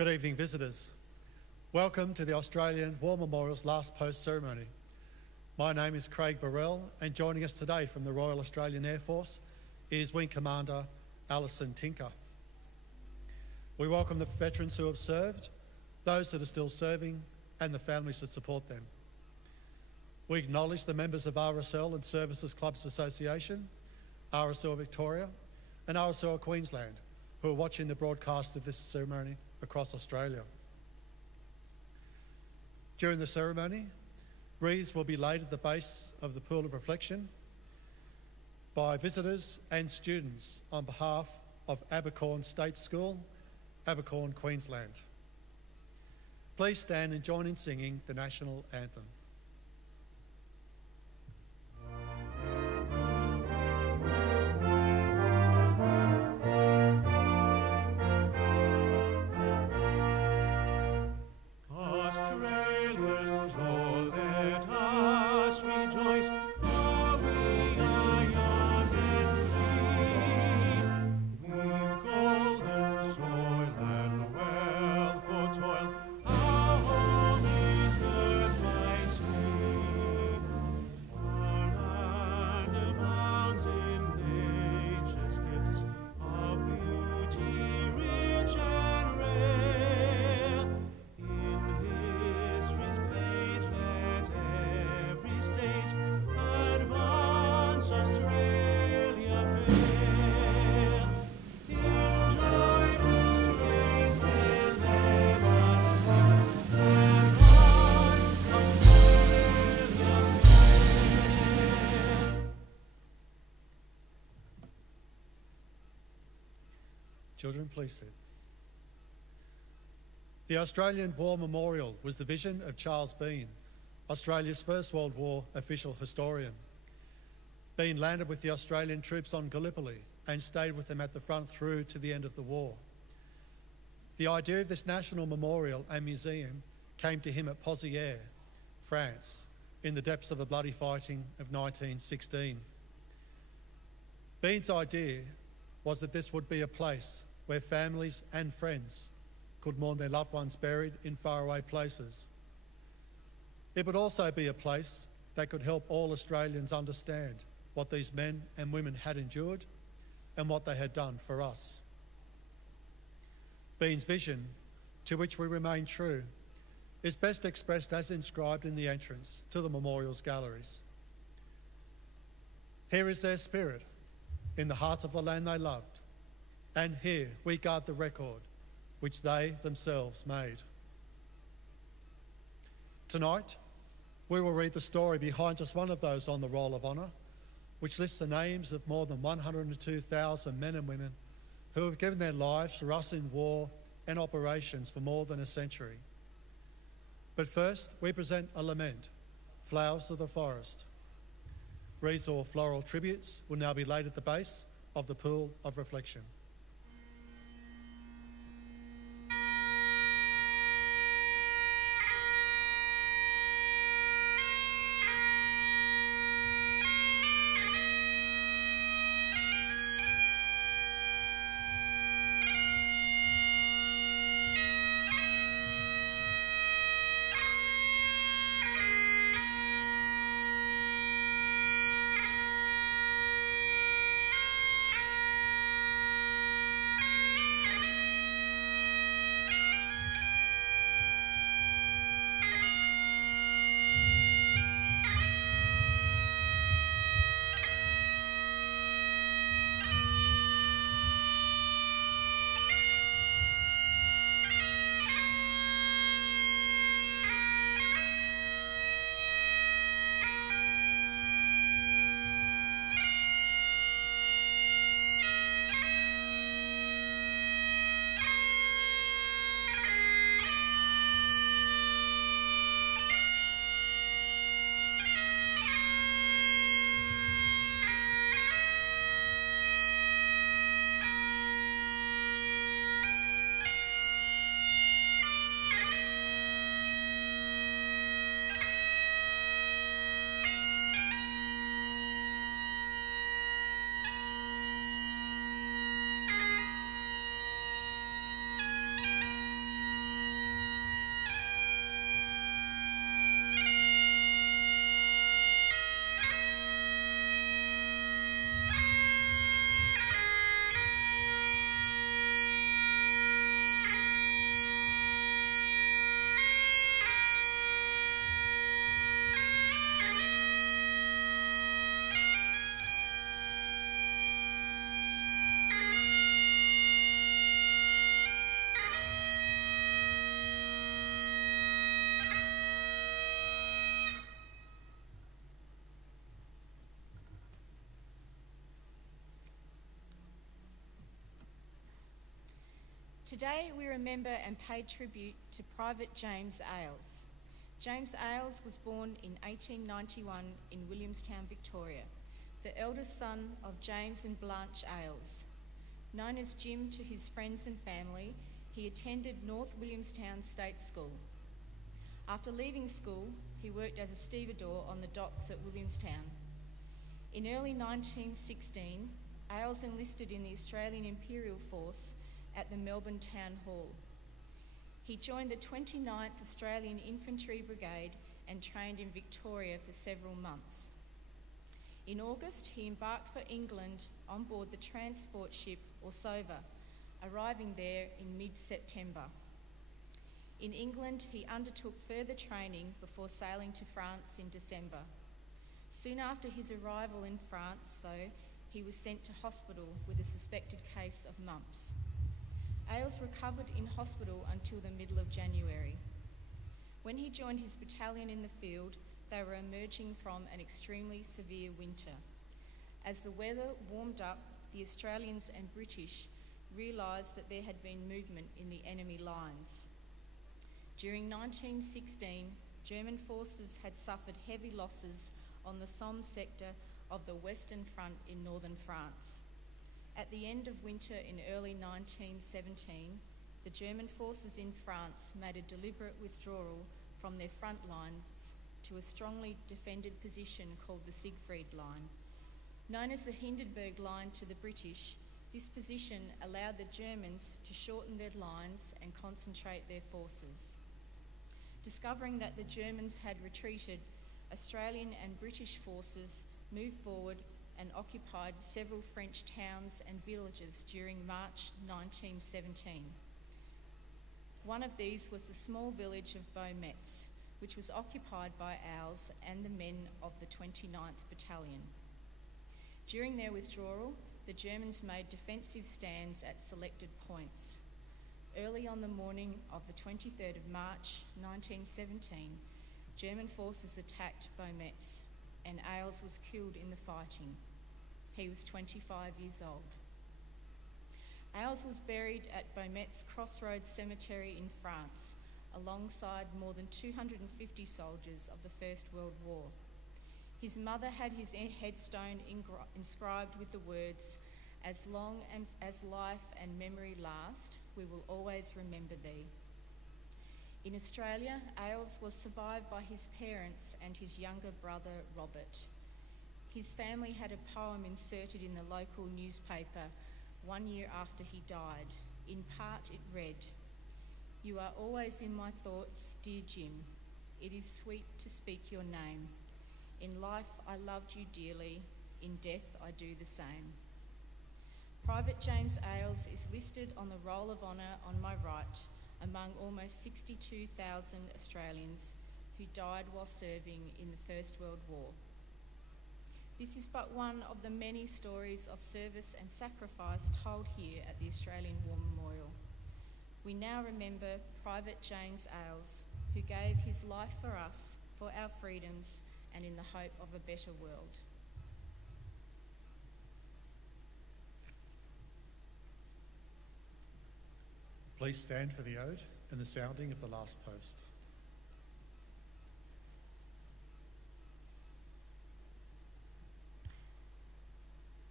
Good evening, visitors. Welcome to the Australian War Memorial's last post ceremony. My name is Craig Burrell, and joining us today from the Royal Australian Air Force is Wing Commander Alison Tinker. We welcome the veterans who have served, those that are still serving, and the families that support them. We acknowledge the members of RSL and Services Clubs Association, RSL Victoria, and RSL Queensland, who are watching the broadcast of this ceremony across Australia. During the ceremony, wreaths will be laid at the base of the pool of reflection by visitors and students on behalf of Abercorn State School, Abercorn, Queensland. Please stand and join in singing the national anthem. Children, please sit. The Australian War Memorial was the vision of Charles Bean, Australia's First World War official historian. Bean landed with the Australian troops on Gallipoli and stayed with them at the front through to the end of the war. The idea of this national memorial and museum came to him at Pozières, France, in the depths of the bloody fighting of 1916. Bean's idea was that this would be a place where families and friends could mourn their loved ones buried in faraway places. It would also be a place that could help all Australians understand what these men and women had endured and what they had done for us. Bean's vision, to which we remain true, is best expressed as inscribed in the entrance to the memorial's galleries. Here is their spirit, in the heart of the land they loved, and here we guard the record which they themselves made. Tonight, we will read the story behind just one of those on the Roll of Honour, which lists the names of more than 102,000 men and women who have given their lives for us in war and operations for more than a century. But first, we present a lament, Flowers of the Forest. Wreaths or floral tributes will now be laid at the base of the pool of reflection. Today we remember and pay tribute to Private James Ailes. James Ailes was born in 1891 in Williamstown, Victoria, the eldest son of James and Blanche Ailes. Known as Jim to his friends and family, he attended North Williamstown State School. After leaving school, he worked as a stevedore on the docks at Williamstown. In early 1916, Ailes enlisted in the Australian Imperial Force at the Melbourne Town Hall. He joined the 29th Australian Infantry Brigade and trained in Victoria for several months. In August, he embarked for England on board the transport ship Orsova, arriving there in mid-September. In England, he undertook further training before sailing to France in December. Soon after his arrival in France, though, he was sent to hospital with a suspected case of mumps. Ailes recovered in hospital until the middle of January. When he joined his battalion in the field, they were emerging from an extremely severe winter. As the weather warmed up, the Australians and British realised that there had been movement in the enemy lines. During 1916, German forces had suffered heavy losses on the Somme sector of the Western Front in northern France. At the end of winter in early 1917, the German forces in France made a deliberate withdrawal from their front lines to a strongly defended position called the Siegfried Line. Known as the Hindenburg Line to the British, this position allowed the Germans to shorten their lines and concentrate their forces. Discovering that the Germans had retreated, Australian and British forces moved forward and occupied several French towns and villages during March 1917. One of these was the small village of Beaumetz, which was occupied by Ailes and the men of the 29th Battalion. During their withdrawal, the Germans made defensive stands at selected points. Early on the morning of the 23rd of March 1917, German forces attacked Beaumetz and Ailes was killed in the fighting. He was 25 years old. Ailes was buried at Beaumetz Crossroads Cemetery in France, alongside more than 250 soldiers of the First World War. His mother had his headstone inscribed with the words, "As long as life and memory last, we will always remember thee." In Australia, Ailes was survived by his parents and his younger brother, Robert. His family had a poem inserted in the local newspaper 1 year after he died. In part it read, "You are always in my thoughts, dear Jim. It is sweet to speak your name. In life I loved you dearly, in death I do the same." Private James Ailes is listed on the Roll of Honour on my right among almost 62,000 Australians who died while serving in the First World War. This is but one of the many stories of service and sacrifice told here at the Australian War Memorial. We now remember Private James Ailes, who gave his life for us, for our freedoms, and in the hope of a better world. Please stand for the ode and the sounding of the last post.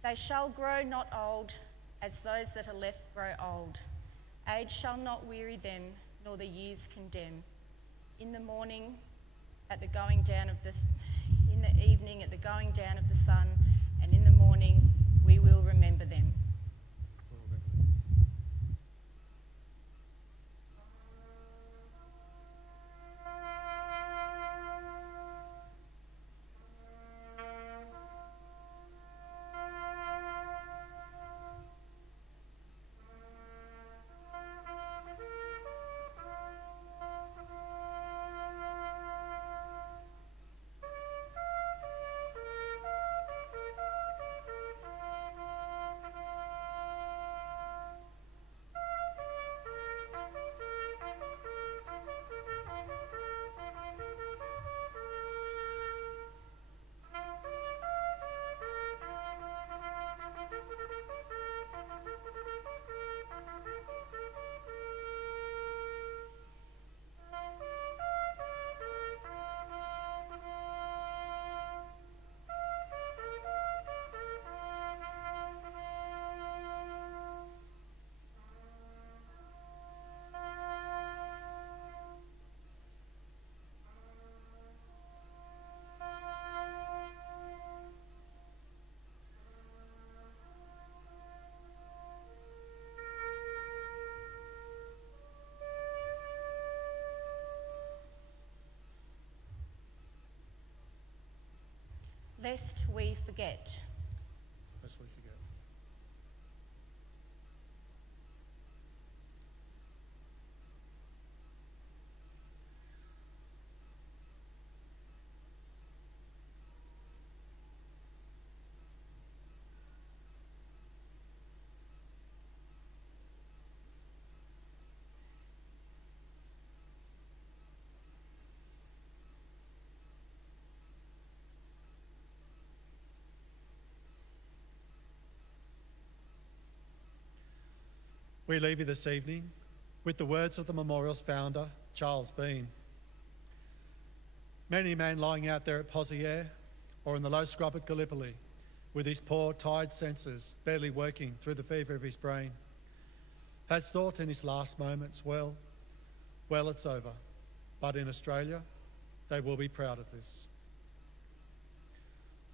They shall grow not old as those that are left grow old. Age shall not weary them, nor the years condemn. In the morning, at the going down of in the evening, at the going down of the sun, and in the morning, we will remember them. lest we forget. Lest we forget. We leave you this evening with the words of the memorial's founder, Charles Bean. Many a man lying out there at Poziere or in the low scrub at Gallipoli with his poor, tired senses barely working through the fever of his brain has thought in his last moments, well, it's over. But in Australia, they will be proud of this.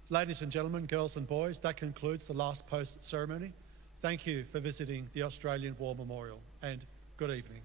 Ladies and gentlemen, girls and boys, that concludes the last post ceremony. Thank you for visiting the Australian War Memorial, and good evening.